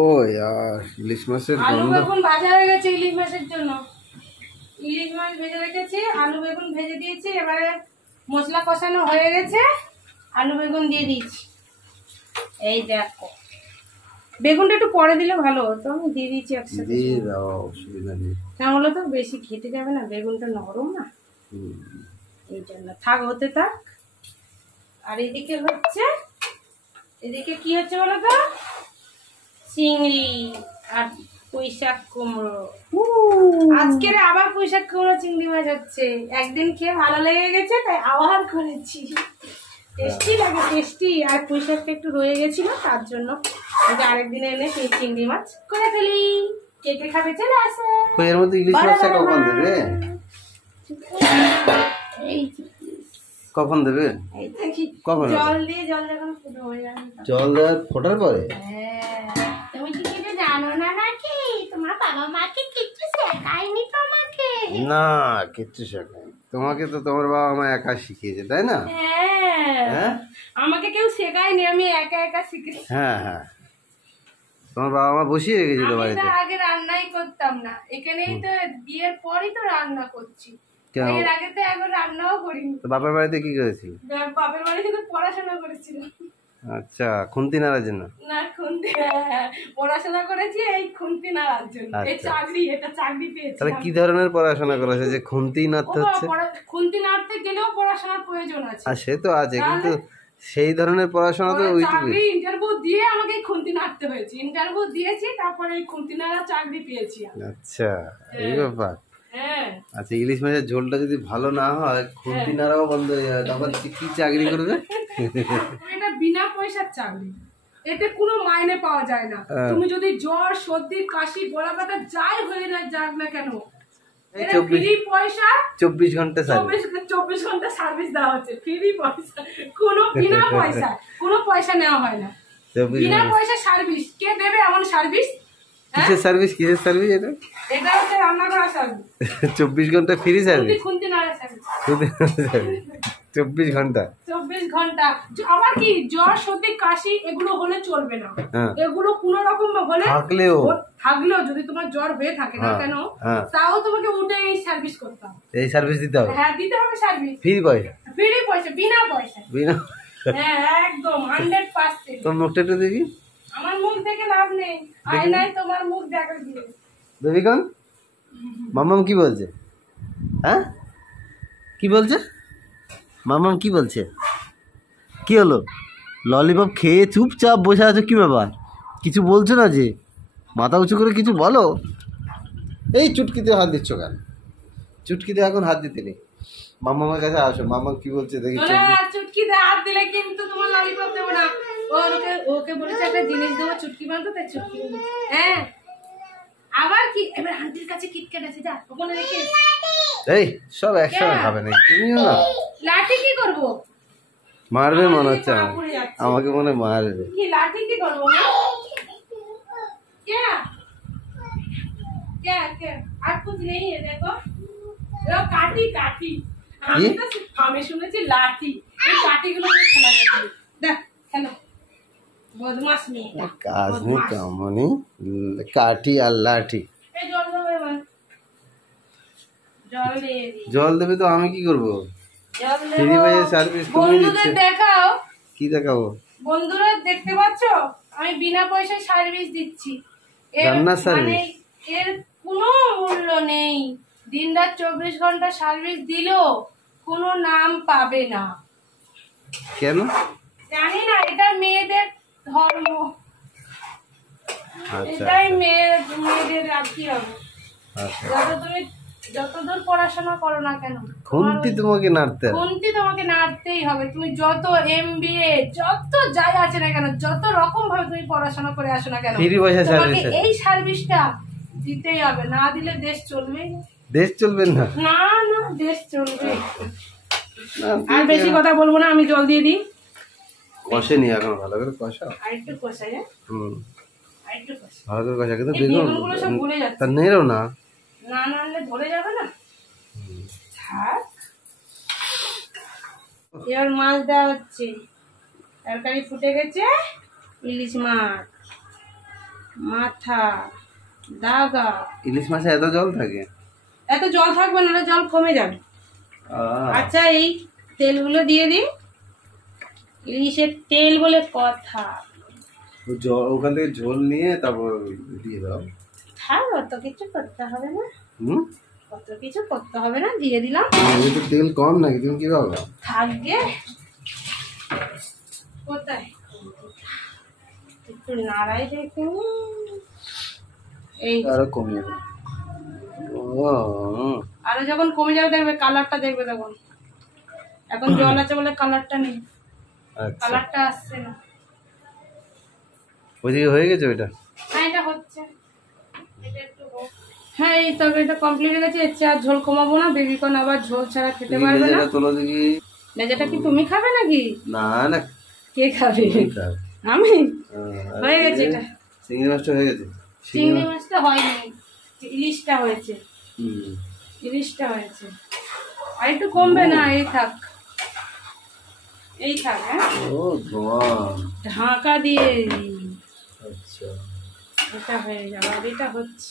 ও यार ইলিশ মাছের আলু গন্ধ। বেগুন ভাজা হয়ে গেছে ইলিশ মাছের জন্য। ইলিশ মাছ ভেজে রেখেছি, আলু বেগুন ভেজে দিয়েছি। এবারে মশলা কষানো হয়ে গেছে, আলু বেগুন দিয়ে দিয়েছি। এই দেখো, বেগুনটা একটু পরে দিলে ভালো হতো, আমি দিয়ে দিয়েছি একসাথে। দিয়ে দাও, অসুবিধা নেই। কেন বলো তো, বেশি ঘেটে যাবে না, বেগুনটা নরম না, এই জন্য থাক, হতে থাক। আর এদিকে হচ্ছে, এদিকে কি হচ্ছে বলো তো, চিংড়ি আর পুঁইশাক কুমড়ো। আজকের আবার পুঁইশাক কুমড়ো চিংড়ি মাছ হচ্ছে। একদিন খেয়ে ভালো লেগে গেছে, তাই আবার করেছি। টেস্টি লাগে, টেস্টি। আর পুঁইশাকটা একটু রয়ে গেছিল, তার জন্য আরেকদিন এনে সেই চিংড়ি মাছ করে ফেলি। কে কে খাবে চলে আসে। এর মধ্যে ইলিশ মাছটা কখন দেবে? কখন দেবে? কখন? জল দিয়ে, জল যখন ফুটো হয়ে যাবে। জল দেওয়ার ফোটার পরে? তুমি কি কিছু জানো না নাকি? তোমার বাবা মাকে কিচ্ছু শেখায়নি তোমাকে? না, কিচ্ছু শেখায়নি তোমাকে, তো তোমার বাবা মা একা শিখিয়েছে, তাই না? হ্যাঁ, আমাকে কেউ শেখায়নি, আমি একা একা শিখেছি। হ্যাঁ হ্যাঁ, তোমার বাবা মা বসিয়ে রেখেছিল বাড়িতে। আগে রান্নাই করতাম না, এখানেই তো বিয়ের পরই তো রান্না করছি। এর আগে তো একবার রান্নাও করিনি। বাপের বাড়িতে কি করেছিল? বাপের বাড়িতে তো পড়াশোনা করেছিল। আচ্ছা, খুন্তি নাড়ার জন্য? না, খুন্তি পড়াশোনা করেছি এই খুন্তি নাড়ার জন্য। এই চাকরি, এটা চাকরি পেয়েছি। তাহলে কি ধরনের পড়াশোনা করেছে যে খুন্তি নাড়তে হচ্ছে? খুন্তি নাড়তে গেলেও পড়াশোনার প্রয়োজন আছে। আর সে তো আছে, কিন্তু সেই ধরনের পড়াশোনা তো ওইটুকুই। ইন্টারভিউ দিয়ে আমাকে খুন্তি নাড়তে হয়েছে, ইন্টারভিউ দিয়েছি, তারপরে এই খুন্তি নাড়া চাকরি পেয়েছি। আচ্ছা, এই ব্যাপার। আচ্ছা, ইলিশ মাছের ঝোলটা যদি ভালো না হয়, খুন্তি নাড়াও বন্ধ হয়ে যাবে, তখন কি চাকরি করবে? এটা বিনা পয়সার চাকরি, এতে কোনো মাইনে পাওয়া যায় না। তুমি যদি জ্বর, সর্দি, কাশি, গলা ব্যথা যাই হয়ে না যাক না কেন, 24 ঘন্টা 24 ঘন্টা সার্ভিস দেওয়া হচ্ছে, ফ্রি পয়সা, কোনো বিনা পয়সা, কোনো পয়সা নেওয়া হয় না, বিনা পয়সা সার্ভিস। কে দেবে এমন সার্ভিস? কিসের সার্ভিস? কিসের সার্ভিস এটা? এটা হচ্ছে রান্না করা সার্ভিস। 24 ঘন্টা ফ্রি সার্ভিস? খুন্তি নাড়া সার্ভিস। 24 ঘন্টা। 24 ঘন্টা। আবার কি জ্বর, সর্দি, কাশি এগুলো হলে চলবে না। এগুলো কোন রকম হলে থাকলেও যদি তোমার জ্বর হয়ে থাকে না কেন, তাও তোমাকে উঠে এই সার্ভিস করতে হবে। এই সার্ভিস দিতে হবে? হ্যাঁ, দিতে হবে সার্ভিস। ফ্রি পয়সা? ফ্রি পয়সা, বিনা পয়সা। বিনা? হ্যাঁ, একদম 100%। তোর মুখটা একটু দেখি। আমার মুখ দেখে লাভ নেই, আয়নায় তোমার মুখ দেখা দিয়ে। বেবি কোন? মামাম কি বলছে? হ্যাঁ, কি বলছে মামাম? কি বলছে? কি হলো? ললিপপ খেয়ে চুপচাপ বসে আছো, কি ব্যাপার? কিছু বলছো না যে? মাথা উঁচু করে কিছু বলো। এই চুটকিতে হাত দিচ্ছ কেন? চুটকিতে এখন হাত দিতে নেই। মামার কাছে আসো, মামা কি বলছে দেখি। চুটকিতে হাত দিলে কিন্তু তোমার ললিপপ দেবো না। ওকে বলেছে একটা জিনিস দেবো, চুটকি বানাতো, তাই চুটকি। হ্যাঁ, আবার কি? এবার আন্টির কাছে কিটক্যাট আছে, যা ওখানে রেখে। এই সব একসাথে খাবে না, তুমিও না। লাঠি কি করবো? মারবে মনে হচ্ছে, আমাকে মনে মারবে। কি লাঠি কি করবো? क्या क्या क्या আর कुछ नहीं है, देखो কাটি কাটি। আমি শুনেছি লাঠি, এই কাটিগুলো খেলা যাবে। দেখ খেলো, বদমাশ মেয়ে। কাজ নেই কাম নেই, কাঠি আর লাঠি। এই জল দেবে, এবার জল দে। জল দেবে তো আমি কি করবো? ফ্রি পয়সা সার্ভিস তুমি দিচ্ছ। বন্ধুদের দেখাও। কি দেখাবো? বন্ধুরা দেখতে পাচ্ছ, আমি বিনা পয়সায় সার্ভিস দিচ্ছি। রান্নার সার্ভিস? এর কোনো মূল্য নেই। দিনরাত 24 ঘন্টা সার্ভিস দিলেও কোনো নাম পাবে না। কেন জানি না, এটা মেয়েদের ধর্ম। আচ্ছা, এটাই মেয়েদের রাখতে হবে। তুমি যতদূর পড়াশোনা করো না কেন, খুন্তি তোমাকে নাড়তে হবে। খুন্তি তোমাকে নাড়তেই হবে। তুমি যত MBA, যত যাই আছে না কেন, যত রকম ভাবে তুমি পড়াশোনা করে আসো না কেন, ফ্রি পয়সা সার্ভিস, এই সার্ভিসটা দিতেই হবে। না দিলে দেশ চলবে না। দেশ চলবে না? না না, দেশ চলবে। আর বেশি কথা বলবো না, আমি জল দিয়ে দিই। কষে নি এখন, ভালো করে কষাও। আরেকটু কষাই। আরেকটু কষাই, ভালো করে কষা। কিন্তু বেগুনগুলো সব ভুলে যাচ্ছে। তা নেড়ো না, না নাড়লে ধরে যাবে না। থাক, এবার মাছ দেওয়া হচ্ছে। তরকারি ফুটে গেছে, ইলিশ মাছ। মাথা, দাগা। ইলিশ মাছে এত জল থাকে? এত জল থাকবে না, জল কমে যাবে। আচ্ছা এই তেলগুলো দিয়ে দিই, ইলিশের তেল বলে কথা। ওখান থেকে ঝোল নিয়ে তারপর দিয়ে দাও। থাক, অত কিছু করতে হবে না। কত কিছু করতে হবে না, দিয়ে দিলাম। তেল কম নাকি, তুমি কি ভাবো? থাকবে কোথায়, একটু নাড়াই দেখি। এই আরো কমে যাবে। আরো যখন কমে যাবে দেখবে কালারটা, দেখবে তখন। এখন জল আছে বলে কালারটা নেই, কালারটা আসছে না। ওইদিকে হয়ে গেছে ওইটা? হ্যাঁ এটা হচ্ছে, এটা একটু হোক। হ্যাঁ এই তরকারিটা কমপ্লিট হয়ে গেছে। এর চেয়ে আর ঝোল কমাবো না, বেবিকন আবার ঝোল ছাড়া খেতে পারবে না। তোলো দেখি। লেজাটা কি তুমি খাবে নাকি? না না, কে খাবে? আমি। হয়ে গেছে এটা। চিংড়ি মাছটা হয়ে গেছে? চিংড়ি মাছটা হয়নি, ইলিশটা হয়েছে। ইলিশটা হয়েছে, আর একটু কমবে না। এই থাক, এই থাক। হ্যাঁ ও ধোঁয়া। ঢাকা দিয়ে। আচ্ছা এটা হয়ে যাবে, আর এটা হচ্ছে।